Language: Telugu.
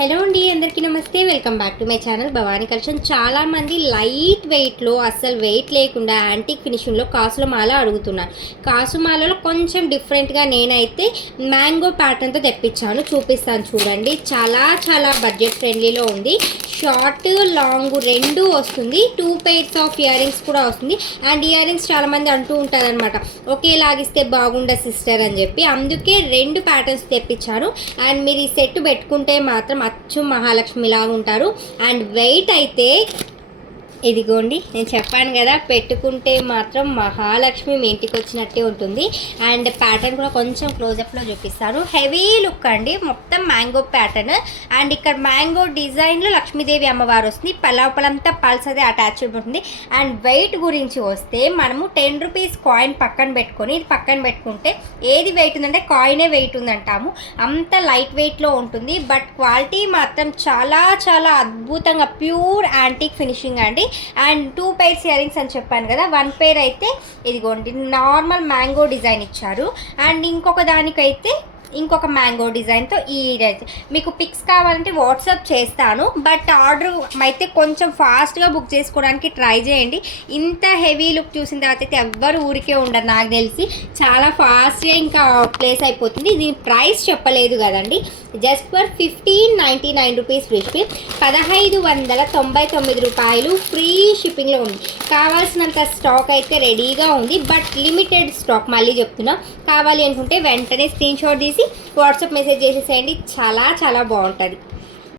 హలో అండి, అందరికీ నమస్తే. Welcome back to my channel Bhavani collection. చాలామంది లైట్ వెయిట్లో అస్సలు వెయిట్ లేకుండా యాంటిక్ ఫినిషింగ్లో కాసుల మాల అడుగుతున్నారు. కాసుమాలలో కొంచెం డిఫరెంట్గా నేనైతే మ్యాంగో ప్యాటర్న్తో తెప్పించాను, చూపిస్తాను చూడండి. చాలా బడ్జెట్ ఫ్రెండ్లీలో ఉంది. షార్ట్ లాంగ్ రెండు వస్తుంది. 2 pairs ఆఫ్ ఇయర్ రింగ్స్ కూడా వస్తుంది. అండ్ ఇయర్ రింగ్స్ చాలామంది అంటూ ఉంటారనమాట, ఒకేలాగిస్తే బాగుండదు సిస్టర్ అని చెప్పి. అందుకే 2 ప్యాటర్న్స్ తెప్పించాను. అండ్ మీరు ఈ సెట్ పెట్టుకుంటే మాత్రం అచ్చు మహాలక్ష్మిలాగా ఉంటారు. అండ్ వెయిట్ అయితే ఇదిగోండి, నేను చెప్పాను కదా, పెట్టుకుంటే మాత్రం మహాలక్ష్మి మీ ఇంటికి వచ్చినట్టే ఉంటుంది. అండ్ ప్యాటర్న్ కూడా కొంచెం క్లోజప్లో చూపిస్తాను. హెవీ లుక్ అండి, మొత్తం మ్యాంగో ప్యాటర్న్. అండ్ ఇక్కడ మ్యాంగో డిజైన్లో లక్ష్మీదేవి అమ్మవారు వస్తుంది. లోపలంతా పల్స్ అదే అటాచ్డ్ ఉంటుంది. అండ్ వెయిట్ గురించి వస్తే మనము 10 రూపీస్ కాయిన్ పక్కన పెట్టుకొని ఇది పక్కన పెట్టుకుంటే ఏది వెయిట్ ఉందంటే కాయినే వెయిట్ ఉందంటాము. అంత లైట్ వెయిట్లో ఉంటుంది. బట్ క్వాలిటీ మాత్రం చాలా అద్భుతంగా ప్యూర్ యాంటిక్ ఫినిషింగ్ అండి. అండ్ 2 pairs ఇయర్ రింగ్స్ అని చెప్పాను కదా, 1 pair అయితే ఇదిగోండి నార్మల్ మ్యాంగో డిజైన్ ఇచ్చారు. అండ్ ఇంకొక దానికైతే ఇంకొక మ్యాంగో డిజైన్తో ఈ మీకు పిక్స్ కావాలంటే వాట్సాప్ చేస్తాను. బట్ ఆర్డర్ అయితే కొంచెం ఫాస్ట్గా బుక్ చేసుకోవడానికి ట్రై చేయండి. ఇంత హెవీ లుక్ చూసిన తర్వాత అయితే ఎవ్వరు ఊరికే ఉండరు, నాకు తెలిసి చాలా ఫాస్ట్గా ఇంకా ప్లేస్ అయిపోతుంది. దీని ప్రైస్ చెప్పలేదు కదండి, just for 1599 rupees free shipping, 1599 రూపాయలు ఫ్రీ షిప్పింగ్లో ఉంది. కావాల్సినంత స్టాక్ అయితే రెడీగా ఉంది, బట్ లిమిటెడ్ స్టాక్. మళ్ళీ చెప్తున్నా, కావాలి అనుకుంటే వెంటనే స్క్రీన్ షాట్ తీసి వాట్సాప్ మెసేజ్ చేసేసేయండి. చాలా బాగుంటుంది.